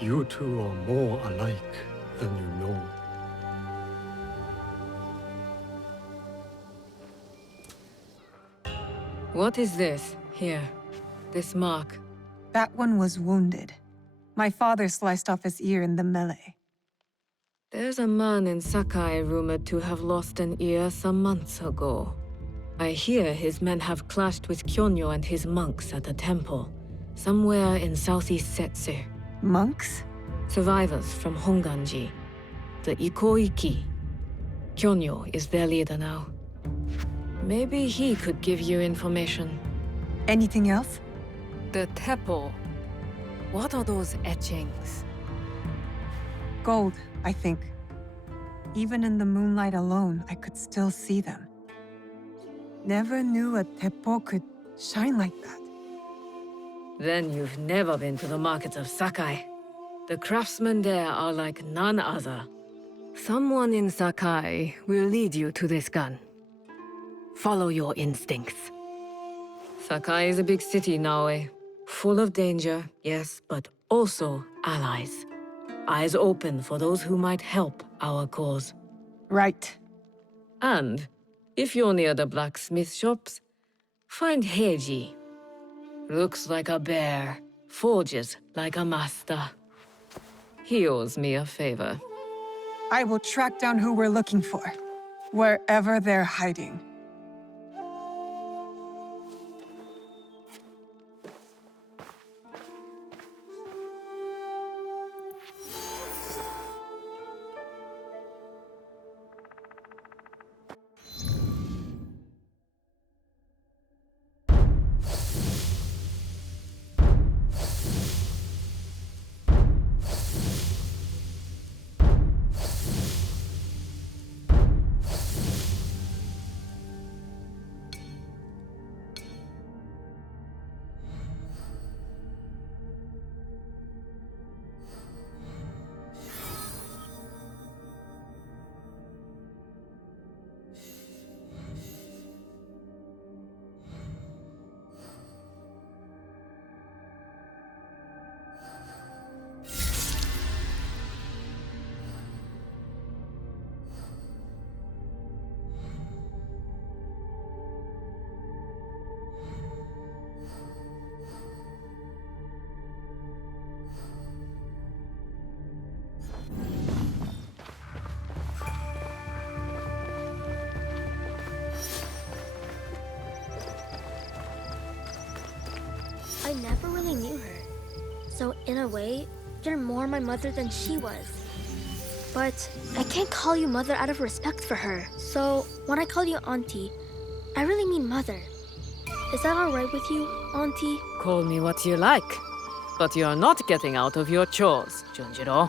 You two are more alike than you know. What is this, here? This mark? That one was wounded. My father sliced off his ear in the melee. There's a man in Sakai rumored to have lost an ear some months ago. I hear his men have clashed with Kyonyo and his monks at a temple, somewhere in southeast Setsu. Monks? Survivors from Honganji, the Ikoiki. Kyonyo is their leader now. Maybe he could give you information. Anything else? The Teppo. What are those etchings? Gold, I think. Even in the moonlight alone, I could still see them. Never knew a teppo could shine like that. Then you've never been to the markets of Sakai. The craftsmen there are like none other. Someone in Sakai will lead you to this gun. Follow your instincts. Sakai is a big city, Naoe. Full of danger, yes, but also allies. Eyes open for those who might help our cause. Right. And, if you're near the blacksmith shops, find Heiji. Looks like a bear, forges like a master. He owes me a favor. I will track down who we're looking for, wherever they're hiding. I never really knew her. So in a way, you're more my mother than she was. But I can't call you mother out of respect for her. So when I call you auntie, I really mean mother. Is that alright with you, auntie? Call me what you like. But you're not getting out of your chores, Junjiro.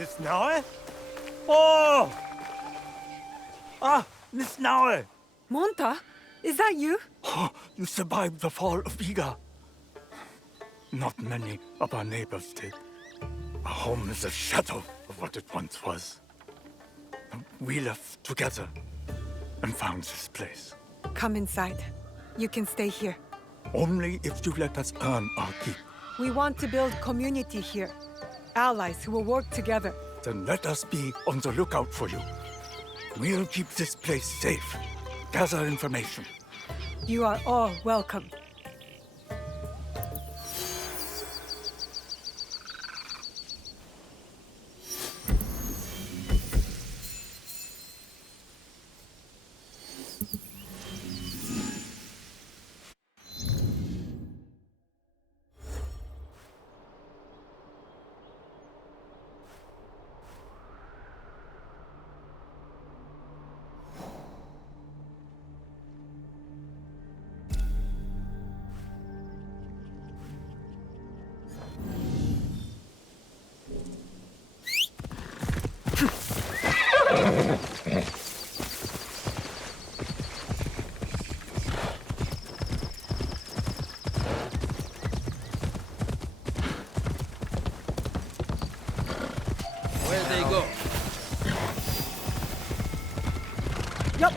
Miss Naue? Oh! Ah, Miss Naue! Monta, is that you? Oh, you survived the fall of Iga. Not many of our neighbors did. Our home is a shadow of what it once was. We left together and found this place. Come inside. You can stay here. Only if you let us earn our keep. We want to build community here. Allies who will work together. Then let us be on the lookout for you. We'll keep this place safe. Gather information. You are all welcome. Where they go? Yup.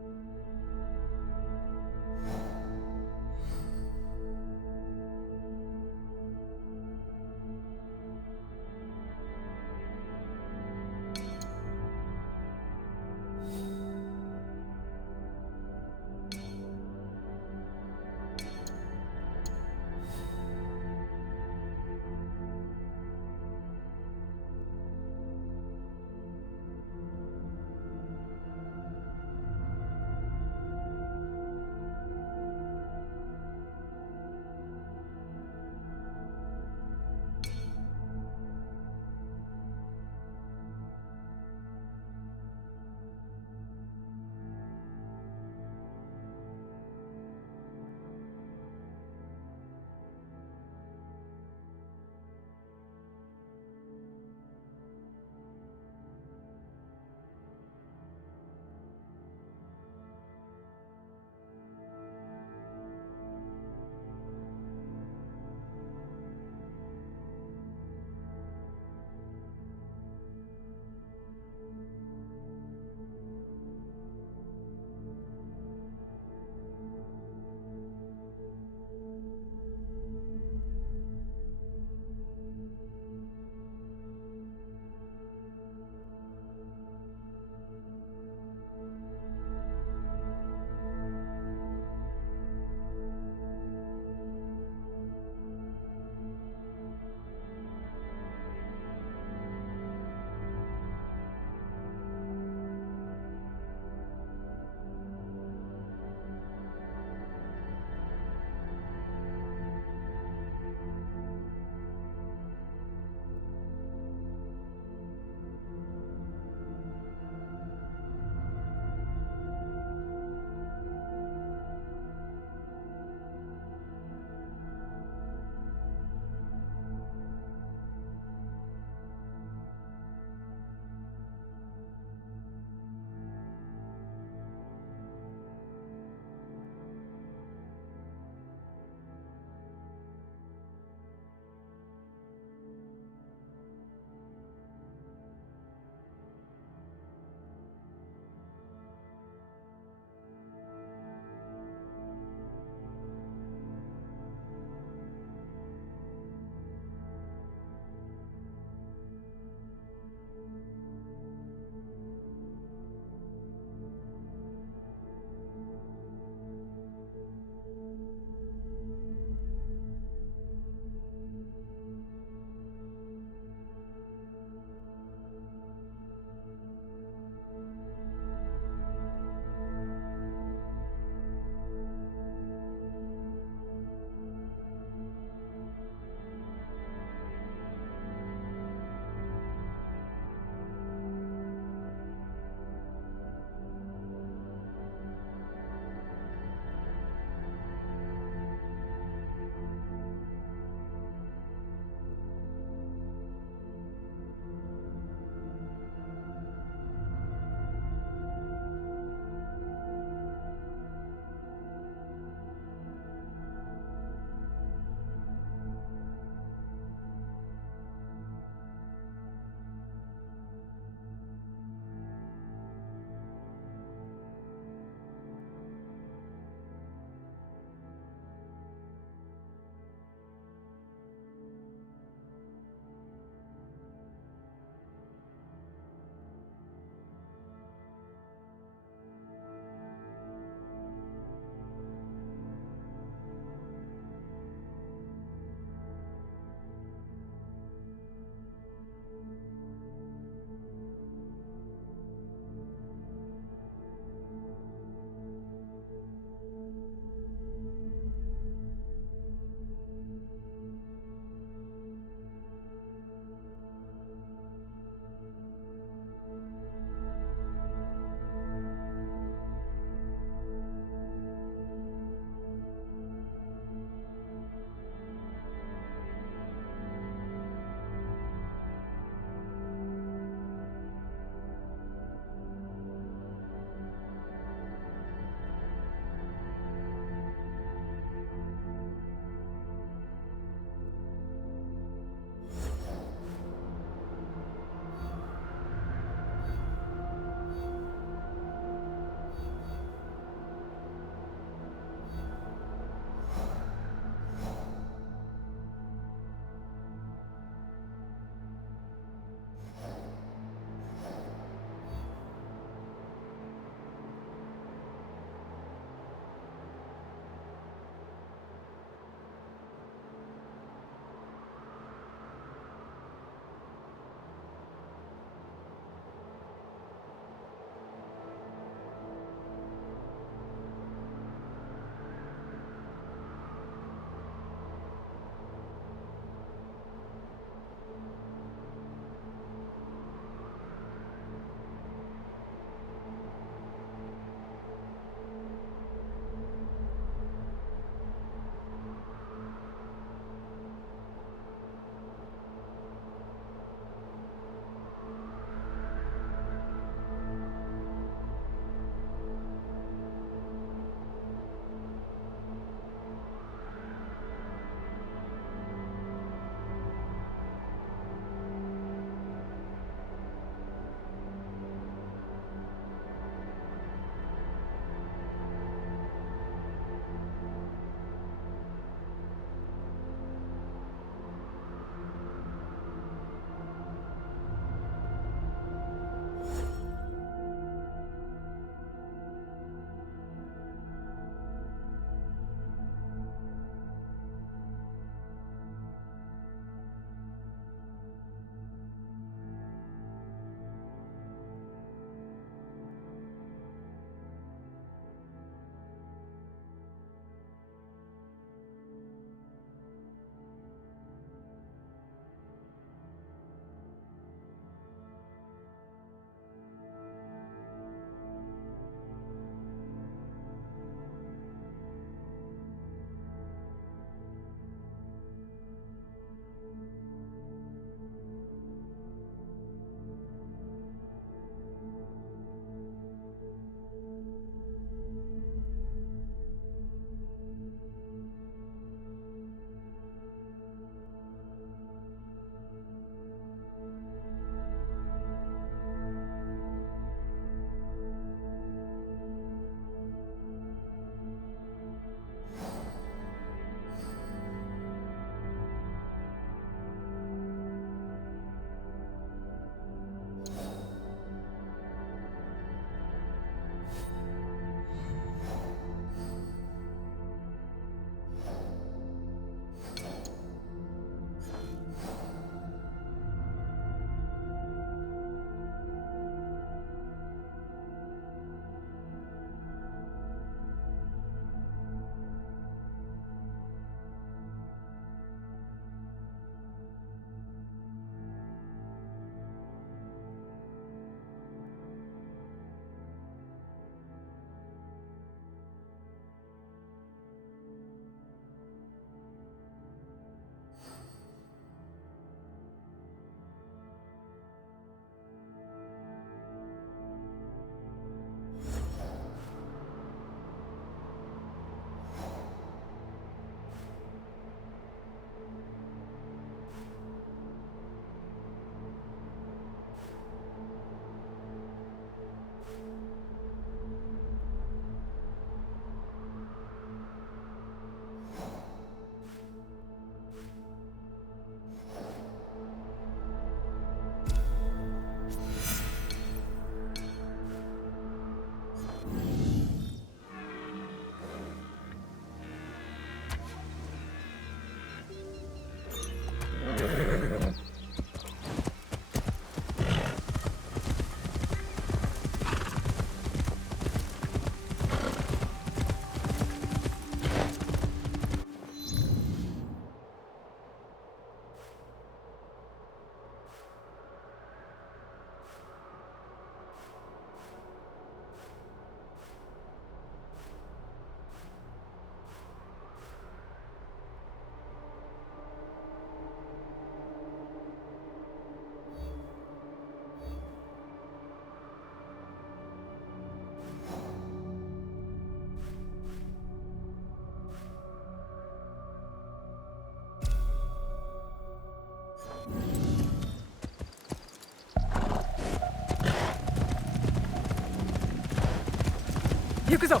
行くぞ。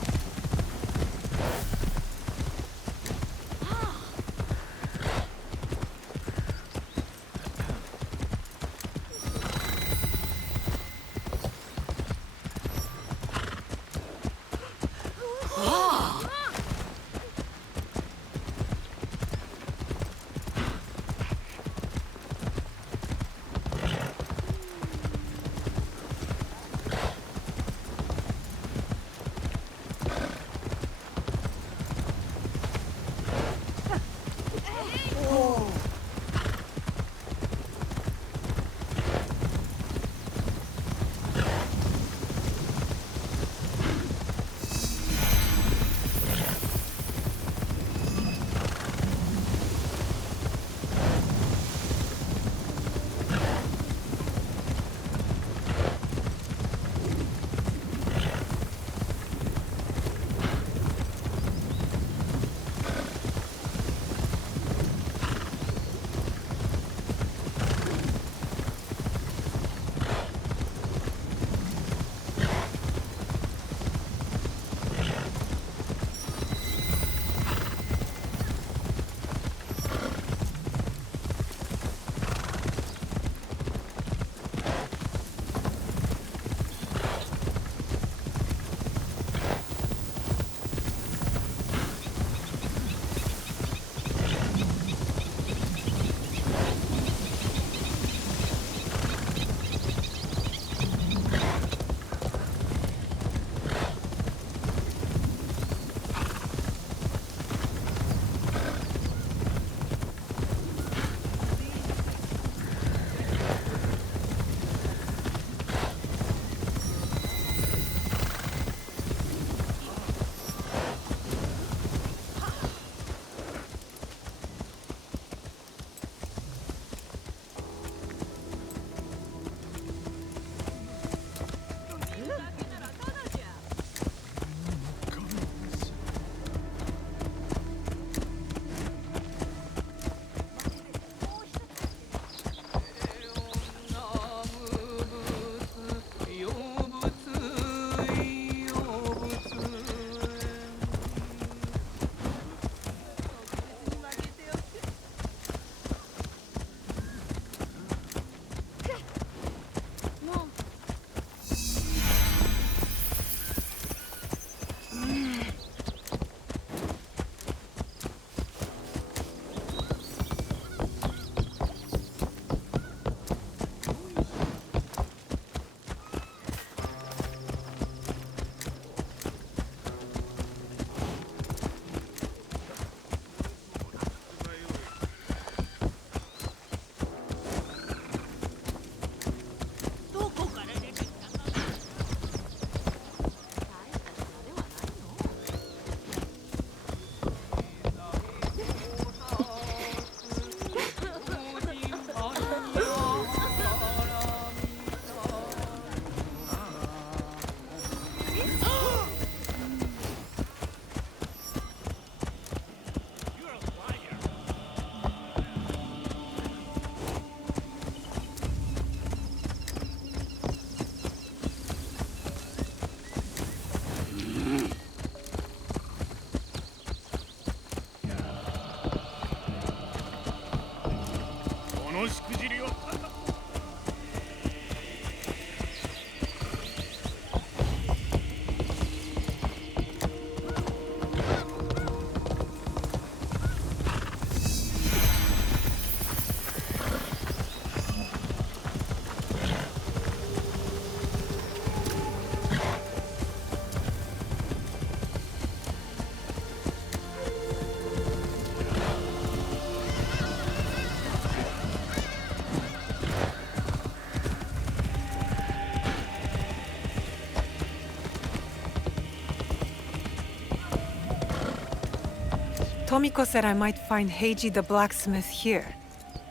Tomiko said I might find Heiji the blacksmith here,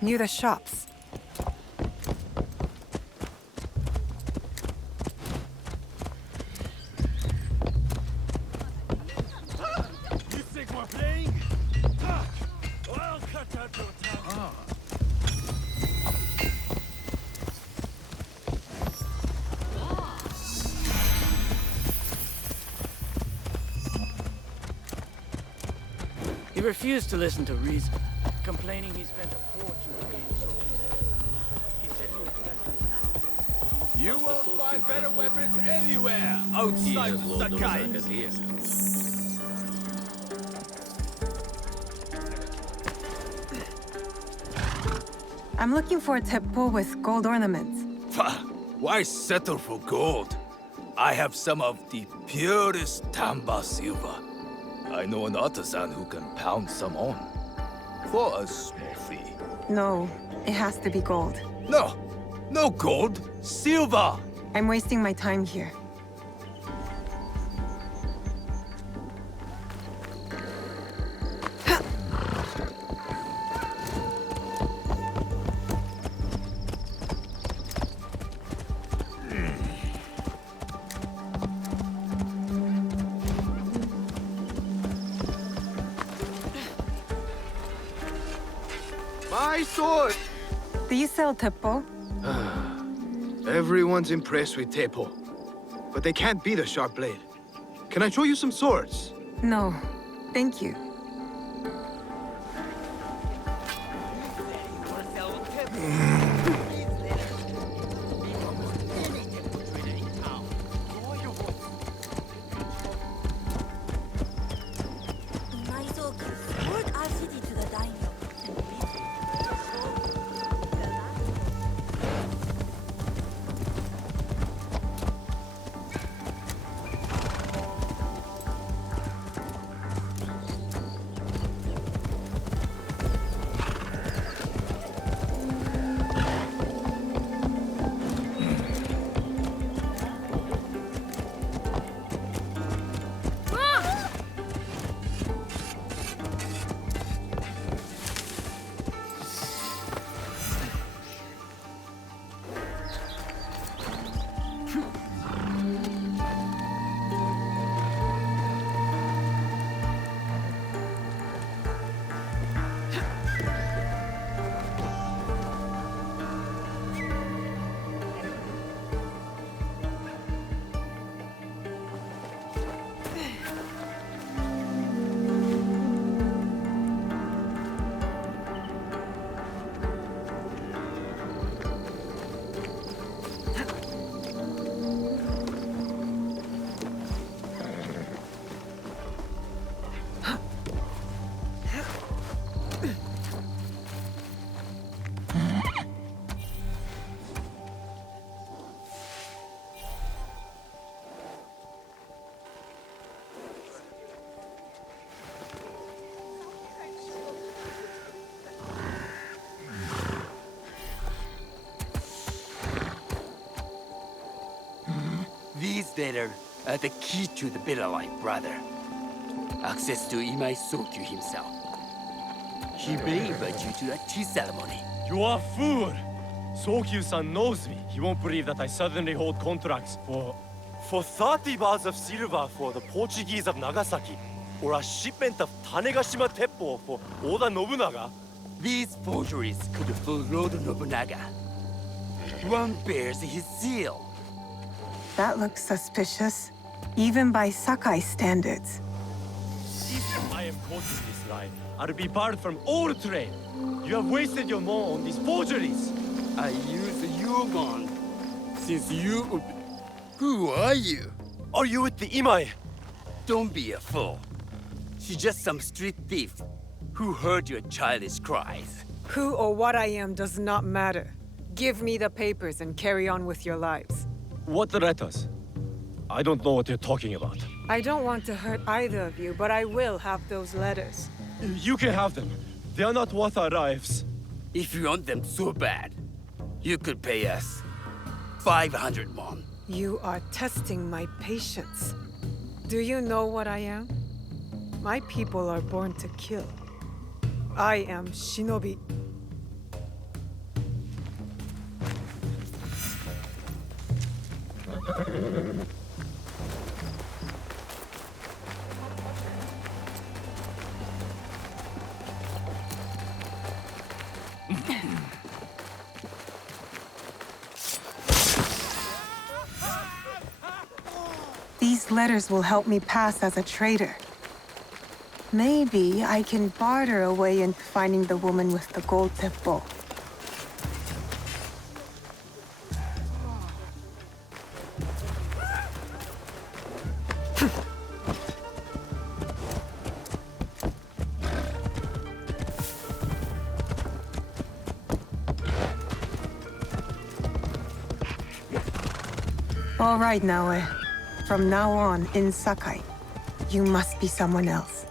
near the shops. You think we're playing? I'll cut out your tongue. He refused to listen to reason, complaining he spent a fortune to gain soldiers. He said he was left on. You won't find better weapons anywhere outside the Sakai. I'm looking for a teppo with gold ornaments. Why settle for gold? I have some of the purest Tamba silver. I know an artisan who can pound some on. For a small fee. No, it has to be gold. No! No gold! Silver! I'm wasting my time here. My sword! Do you sell teppo? Everyone's impressed with Teppo, but they can't beat a sharp blade. Can I show you some swords? No, thank you. These letters are the key to the better life, brother. Access to Imai Sokyu himself. He may invite you to a tea ceremony. You are a fool! Sokyu-san knows me. He won't believe that I suddenly hold contracts for 30 bars of silver for the Portuguese of Nagasaki, or a shipment of Tanegashima Teppo for Oda Nobunaga. These forgeries could fool Lord Nobunaga. One bears his seal. That looks suspicious, even by Sakai standards. If I am caught in this lie, I'll be barred from all trade. You have wasted your mo on these forgeries. I use Yugon. Since you... Who are you? Are you with the Imai? Don't be a fool. She's just some street thief who heard your childish cries. Who or what I am does not matter. Give me the papers and carry on with your lives. What letters? I don't know what you're talking about. I don't want to hurt either of you, but I will have those letters. You can have them. They are not worth our lives. If you want them so bad, you could pay us 500 won. You are testing my patience. Do you know what I am? My people are born to kill. I am Shinobi. These letters will help me pass as a traitor. Maybe I can barter a way into finding the woman with the gold teppo. All right, Naoe. From now on, in Sakai, you must be someone else.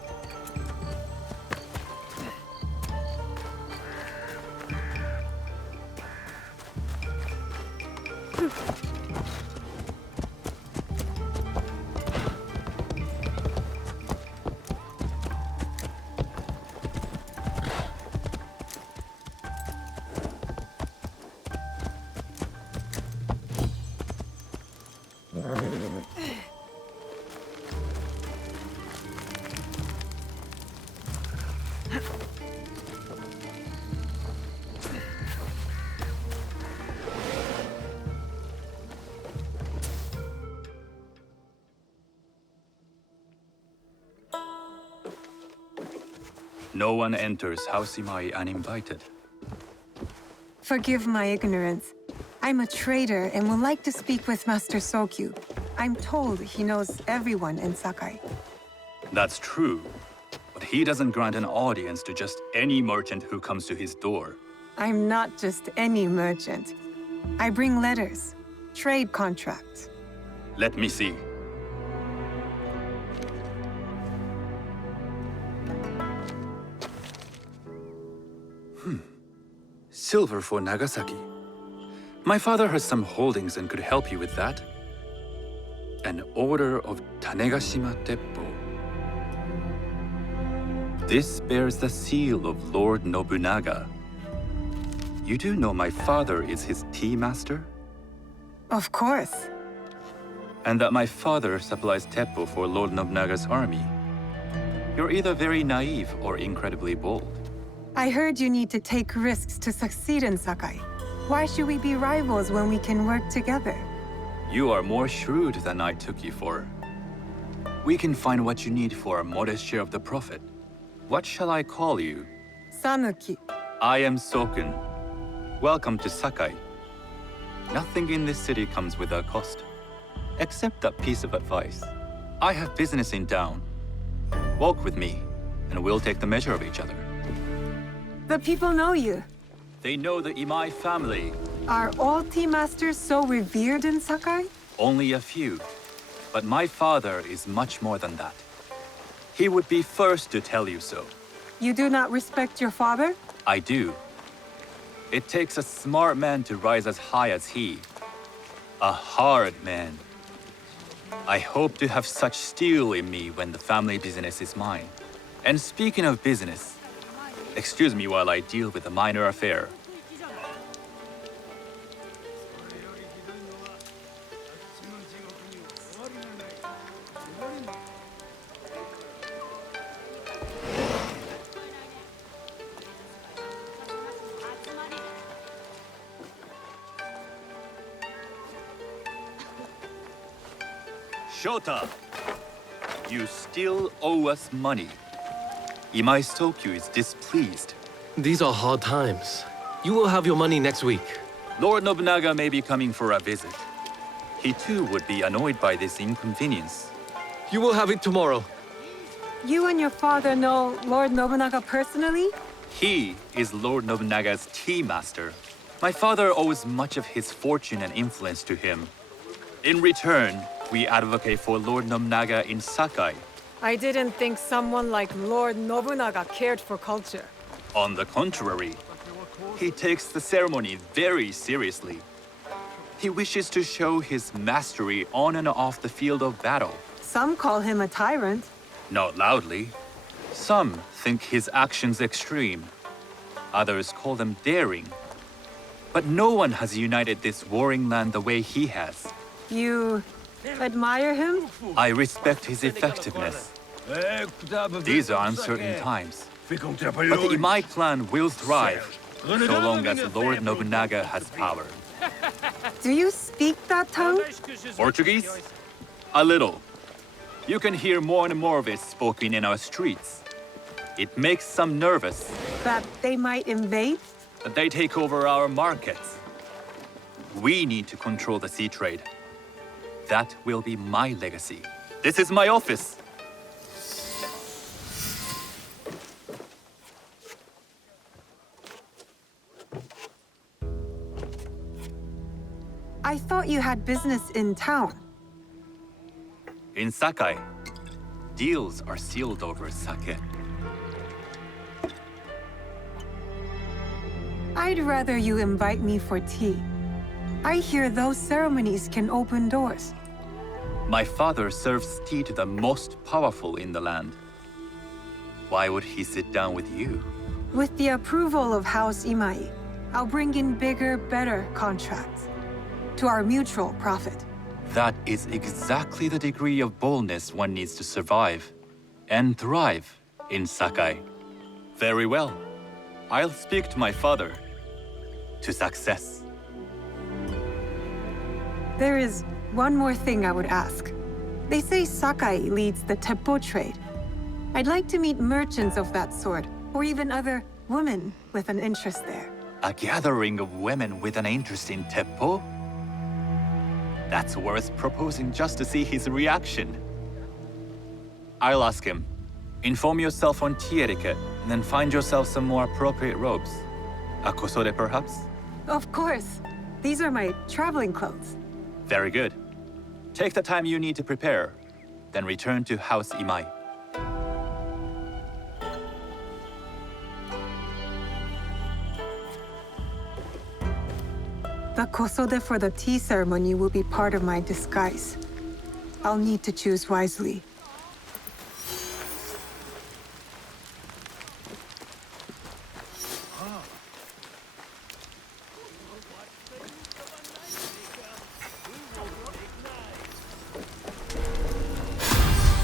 No one enters House Imai uninvited. Forgive my ignorance. I'm a trader and would like to speak with Master Sokyu. I'm told he knows everyone in Sakai. That's true, but he doesn't grant an audience to just any merchant who comes to his door. I'm not just any merchant. I bring letters, trade contracts. Let me see. Silver for Nagasaki. My father has some holdings and could help you with that. An order of Tanegashima Teppo. This bears the seal of Lord Nobunaga. You do know my father is his tea master? Of course. And that my father supplies Teppo for Lord Nobunaga's army. You're either very naive or incredibly bold. I heard you need to take risks to succeed in Sakai. Why should we be rivals when we can work together? You are more shrewd than I took you for. We can find what you need for a modest share of the profit. What shall I call you? Sanuki. I am Sokun. Welcome to Sakai. Nothing in this city comes without cost. Except that piece of advice. I have business in town. Walk with me, and we'll take the measure of each other. The people know you. They know the Imai family. Are all tea masters so revered in Sakai? Only a few. But my father is much more than that. He would be first to tell you so. You do not respect your father? I do. It takes a smart man to rise as high as he. A hard man. I hope to have such steel in me when the family business is mine. And speaking of business, excuse me while I deal with a minor affair. Shota, you still owe us money. Imai Sokyu is displeased. These are hard times. You will have your money next week. Lord Nobunaga may be coming for a visit. He too would be annoyed by this inconvenience. You will have it tomorrow. You and your father know Lord Nobunaga personally? He is Lord Nobunaga's tea master. My father owes much of his fortune and influence to him. In return, we advocate for Lord Nobunaga in Sakai. I didn't think someone like Lord Nobunaga cared for culture. On the contrary, he takes the ceremony very seriously. He wishes to show his mastery on and off the field of battle. Some call him a tyrant. Not loudly. Some think his actions extreme. Others call them daring. But no one has united this warring land the way he has. You admire him? I respect his effectiveness. These are uncertain times. But the Imai clan will thrive, so long as Lord Nobunaga has power. Do you speak that tongue? Portuguese? A little. You can hear more and more of it spoken in our streets. It makes some nervous That they might invade? that they take over our markets. We need to control the sea trade. That will be my legacy. This is my office. I thought you had business in town. In Sakai, deals are sealed over sake. I'd rather you invite me for tea. I hear those ceremonies can open doors. My father serves tea to the most powerful in the land. Why would he sit down with you? With the approval of House Imai, I'll bring in bigger, better contracts. To our mutual profit. That is exactly the degree of boldness one needs to survive and thrive in Sakai. Very well. I'll speak to my father. To success. There is one more thing I would ask. They say Sakai leads the teppo trade. I'd like to meet merchants of that sort, or even other women with an interest there. A gathering of women with an interest in teppo? That's worth proposing just to see his reaction. I'll ask him. Inform yourself on tea etiquette, and then find yourself some more appropriate robes. A kosode, perhaps? Of course. These are my traveling clothes. Very good. Take the time you need to prepare, then return to House Imai. The kosode for the tea ceremony will be part of my disguise. I'll need to choose wisely.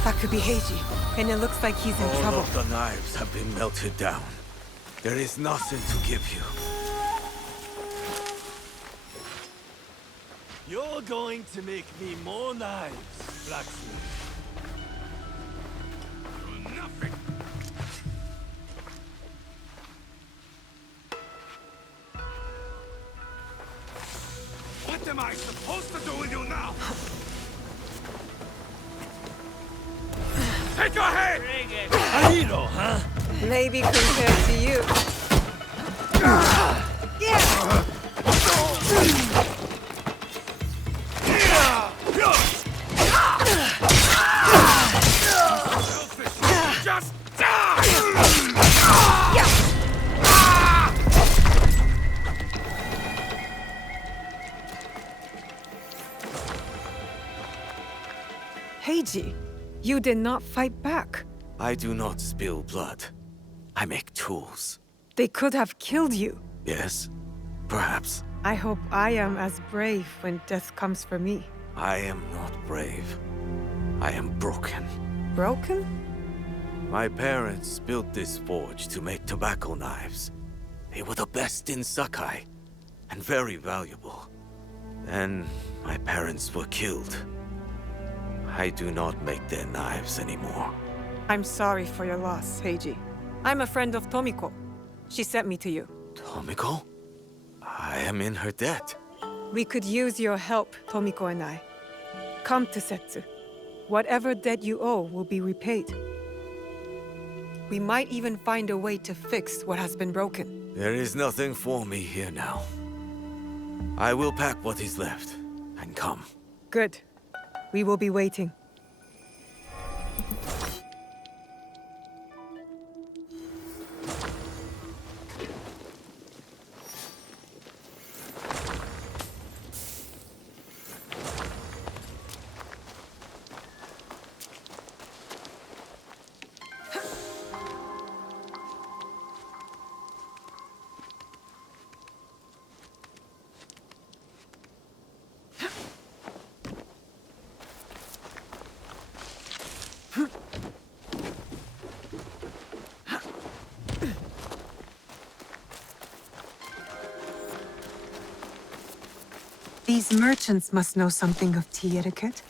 That could be Heiji, and it looks like he's in All trouble. of the knives have been melted down. There is nothing to give you. You're going to make me more knives, blacksmith. Nothing. What am I supposed to do with you now? Take your head! A hero, huh? Maybe compared to you. Just die! Heiji, you did not fight back. I do not spill blood. I make tools. They could have killed you. Yes, perhaps. I hope I am as brave when death comes for me. I am not brave. I am broken. Broken? My parents built this forge to make tobacco knives. They were the best in Sakai, and very valuable. Then my parents were killed. I do not make their knives anymore. I'm sorry for your loss, Heiji. I'm a friend of Tomiko. She sent me to you. Tomiko? I am in her debt. We could use your help, Tomiko and I. Come to Setsu. Whatever debt you owe will be repaid. We might even find a way to fix what has been broken. There is nothing for me here now. I will pack what is left and come. Good. We will be waiting. These merchants must know something of tea etiquette.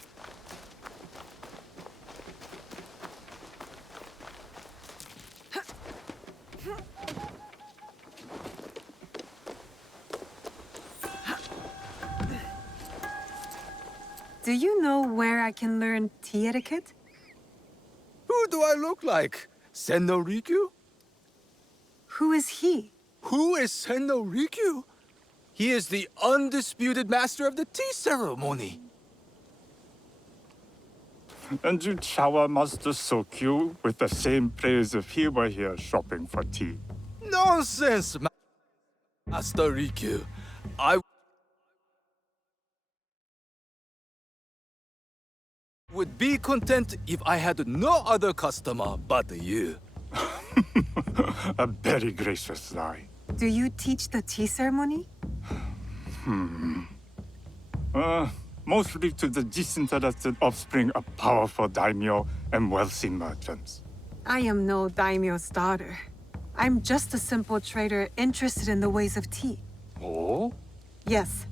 Do you know where I can learn tea etiquette? Who do I look like? Senno Rikyu? Who is he? Who is Senno Rikyu? He is the undisputed master of the tea ceremony. And you shower Master Sokyu with the same praise if he were here shopping for tea. Nonsense, Master Rikyu. I would be content if I had no other customer but you. A very gracious lie. Do you teach the tea ceremony? Mostly to the disinterested offspring of powerful daimyo and wealthy merchants. I am no daimyo's daughter. I'm just a simple trader interested in the ways of tea. Oh? Yes.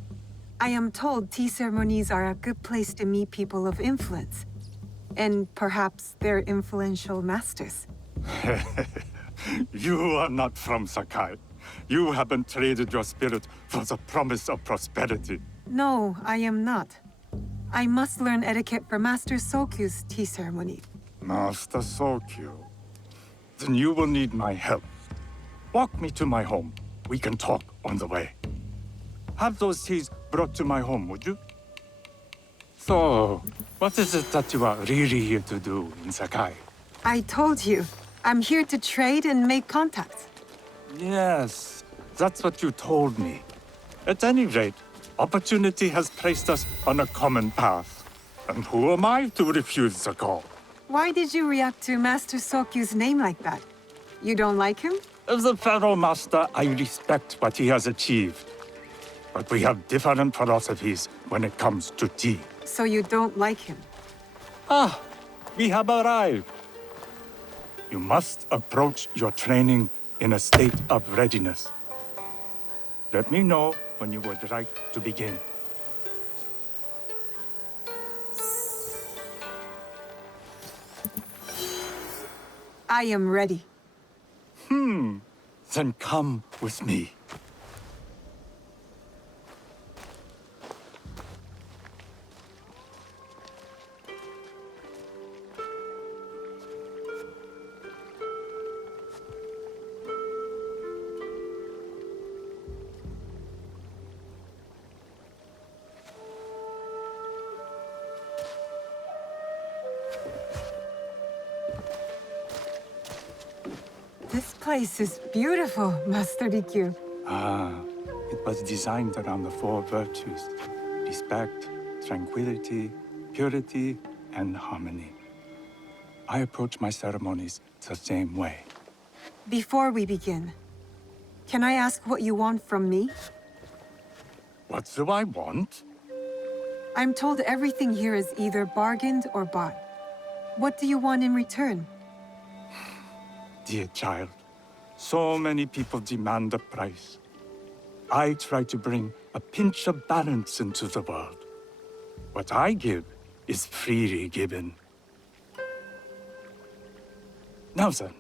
I am told tea ceremonies are a good place to meet people of influence. And perhaps their influential masters. You are not from Sakai. You haven't traded your spirit for the promise of prosperity. No, I am not. I must learn etiquette for Master Sokyu's tea ceremony. Master Sokyu. Then you will need my help. Walk me to my home. We can talk on the way. Have those teas brought to my home, would you? So, what is it that you are really here to do in Sakai? I told you, I'm here to trade and make contacts. Yes, that's what you told me. At any rate, opportunity has placed us on a common path. And who am I to refuse the call? Why did you react to Master Sokyu's name like that? You don't like him? As a Pharaoh Master, I respect what he has achieved. But we have different philosophies when it comes to tea. So you don't like him? Ah, we have arrived. You must approach your training in a state of readiness. Let me know when you would like to begin. I am ready. Then come with me. This place is beautiful, Master Rikyu. Ah, it was designed around the four virtues: respect, tranquility, purity, and harmony. I approach my ceremonies the same way. Before we begin, can I ask what you want from me? What do I want? I'm told everything here is either bargained or bought. What do you want in return? Dear child, so many people demand a price. I try to bring a pinch of balance into the world. What I give is freely given. Now then,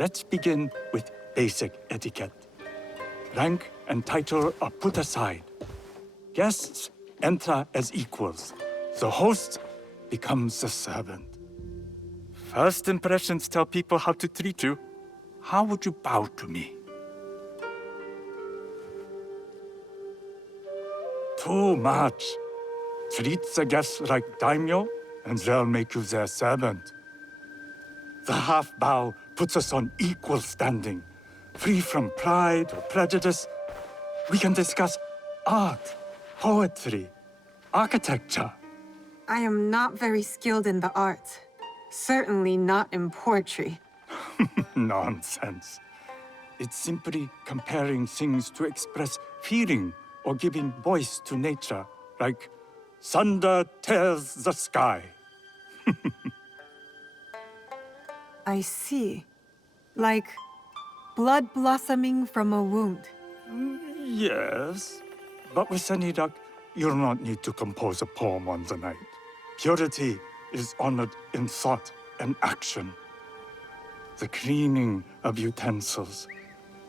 let's begin with basic etiquette. Rank and title are put aside. Guests enter as equals. The host becomes the servant. First impressions tell people how to treat you. How would you bow to me? Too much. Treat the guests like daimyo, and they'll make you their servant. The half bow puts us on equal standing, free from pride or prejudice. We can discuss art, poetry, architecture. I am not very skilled in the arts. Certainly not in poetry. Nonsense. It's simply comparing things to express feeling or giving voice to nature, like thunder tears the sky. I see. Like blood blossoming from a wound. Yes, but with any luck, you'll not need to compose a poem on the night. Purity is honored in thought and action. The cleaning of utensils,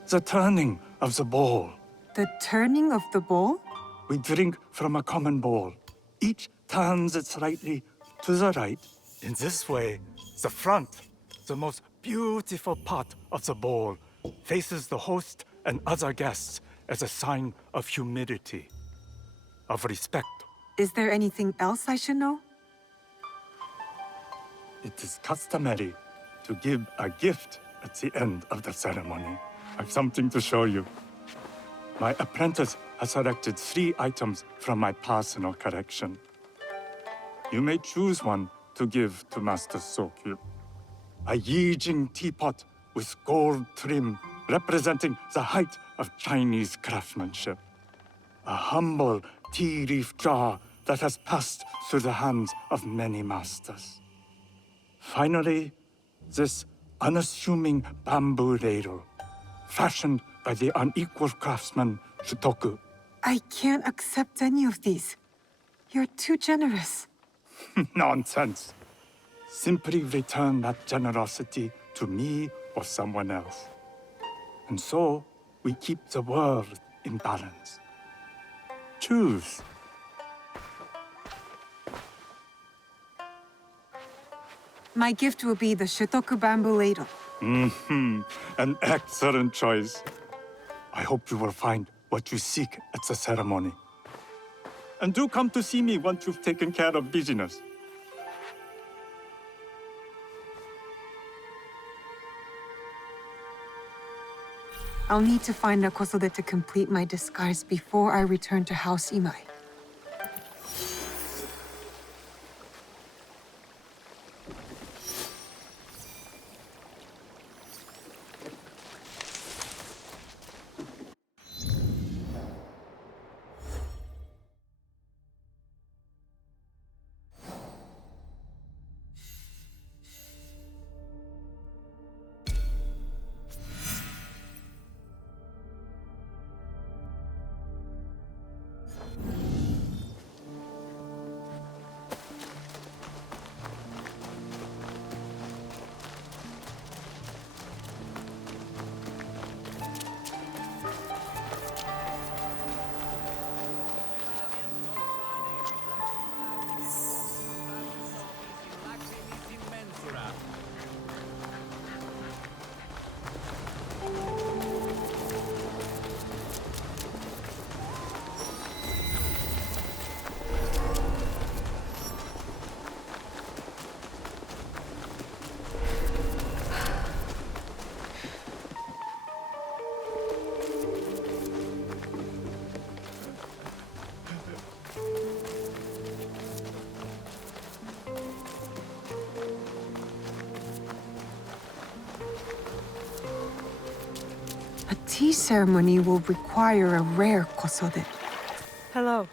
the turning of the bowl. The turning of the bowl? We drink from a common bowl, each turns it slightly to the right. In this way, the front, the most beautiful part of the bowl, faces the host and other guests as a sign of humility, of respect. Is there anything else I should know? It is customary to give a gift at the end of the ceremony. I've something to show you. My apprentice has selected 3 items from my personal collection. You may choose one to give to Master Sokyu. A Yijing teapot with gold trim representing the height of Chinese craftsmanship. A humble tea leaf jar that has passed through the hands of many masters. Finally, this unassuming bamboo ladle, fashioned by the unequal craftsman Shutoku. I can't accept any of these. You're too generous. Nonsense. Simply return that generosity to me or someone else. And so, we keep the world in balance. Choose. My gift will be the Shutoku bamboo ladle. An excellent choice. I hope you will find what you seek at the ceremony. And do come to see me once you've taken care of business. I'll need to find a Kosode to complete my disguise before I return to House Imai. A tea ceremony will require a rare kosode. Hello.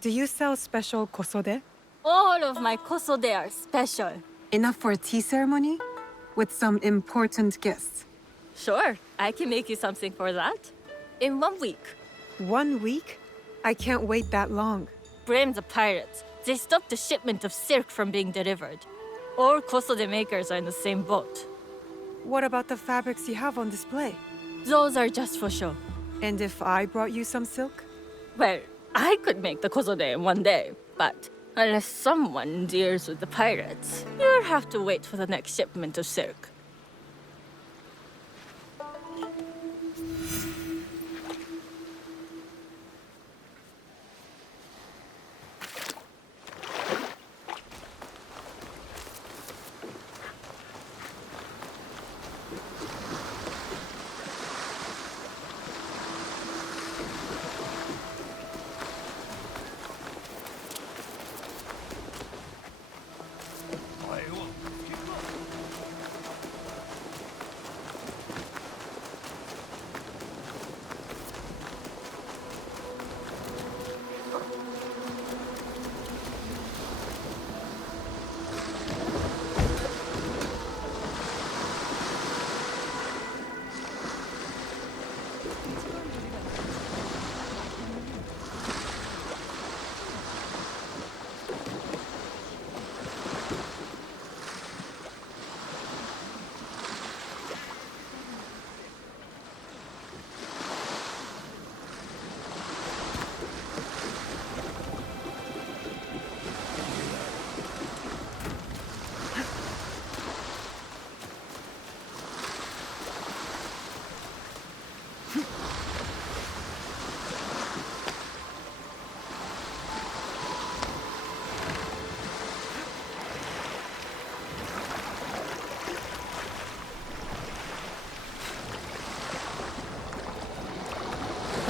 Do you sell special kosode? All of my kosode are special. Enough for a tea ceremony? With some important guests. Sure, I can make you something for that. In 1 week. 1 week? I can't wait that long. Blame the pirates. They stopped the shipment of silk from being delivered. All kosode makers are in the same boat. What about the fabrics you have on display? Those are just for show. And if I brought you some silk? Well, I could make the kosode in 1 day, but unless someone deals with the pirates, you'll have to wait for the next shipment of silk.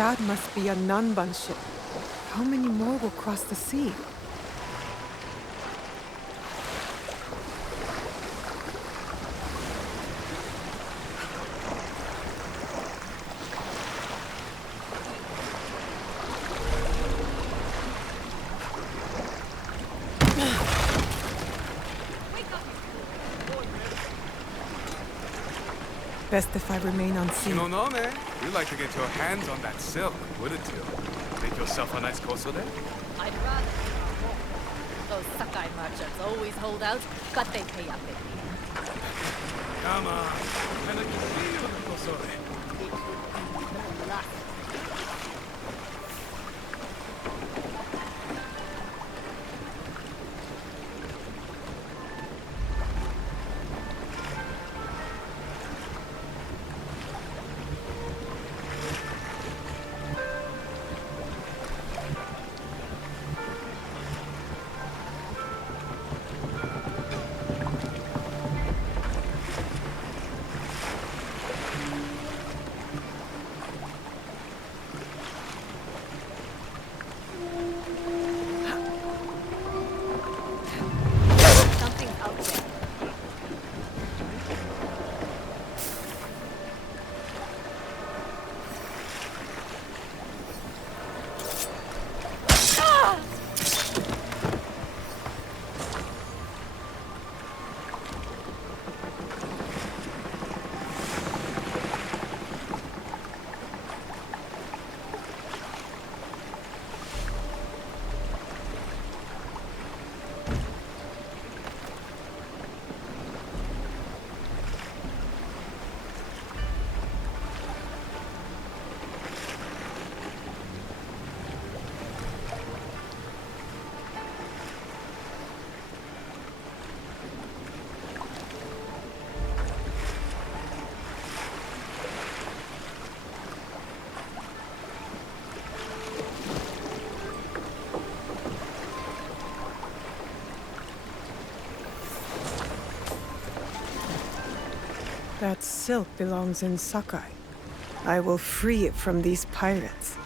That must be a Nanban ship. How many more will cross the sea? Best if I remain unseen. You don't know, man. You'd like to get your hands on that silk, wouldn't you? Make yourself a nice kosode? I'd rather be our home. Those Sakai merchants always hold out, but they pay up in the end. Come on. And I can see you in the kosode. That silk belongs in Sakai. I will free it from these pirates.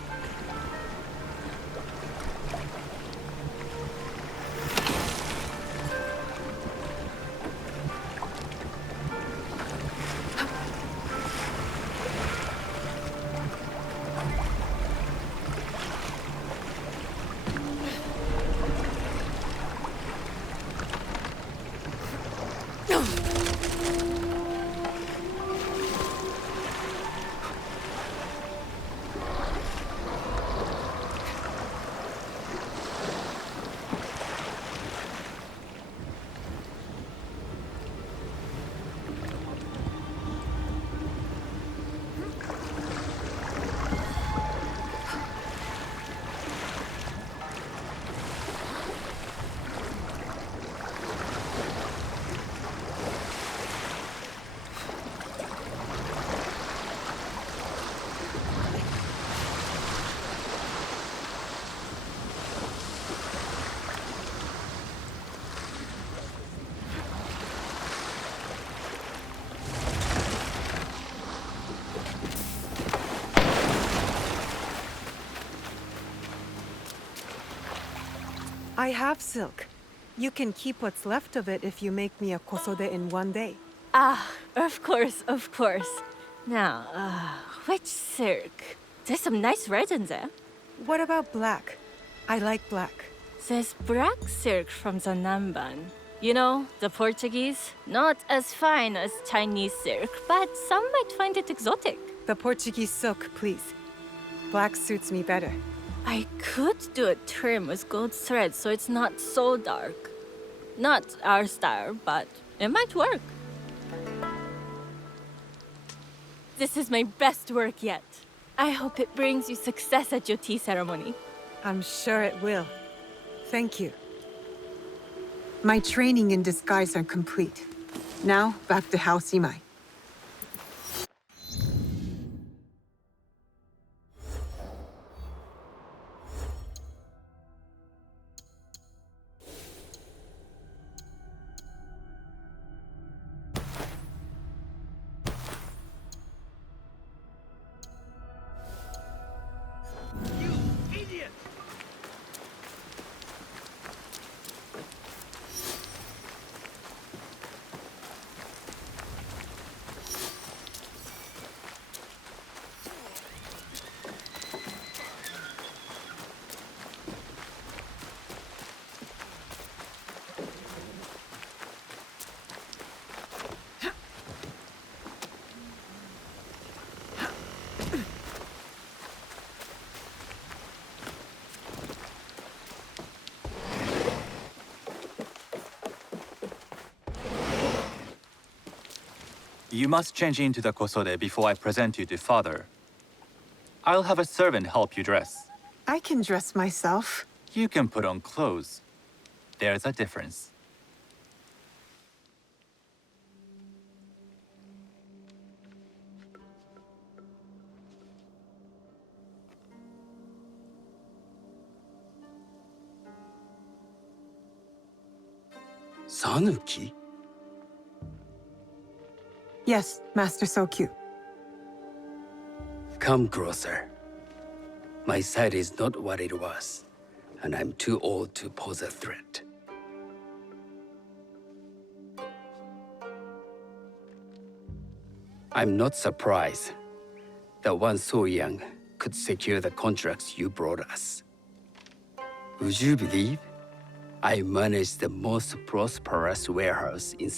I have silk. You can keep what's left of it if you make me a kosode in one day. Ah, of course, of course. Now, which silk? There's some nice red in there. What about black? I like black. There's black silk from the Nanban. You know, the Portuguese. Not as fine as Chinese silk, but some might find it exotic. The Portuguese silk, please. Black suits me better. I could do a trim with gold thread so it's not so dark. Not our style, but it might work. This is my best work yet. I hope it brings you success at your tea ceremony. I'm sure it will. Thank you. My training in disguise are complete. Now, back to House Imai. You must change into the kosode before I present you to father. I'll have a servant help you dress. I can dress myself. You can put on clothes. There's a difference. Sanuki? Yes, Master Sokyu. Come closer. My sight is not what it was, and I'm too old to pose a threat. I'm not surprised that one so young could secure the contracts you brought us. Would you believe I managed the most prosperous warehouse in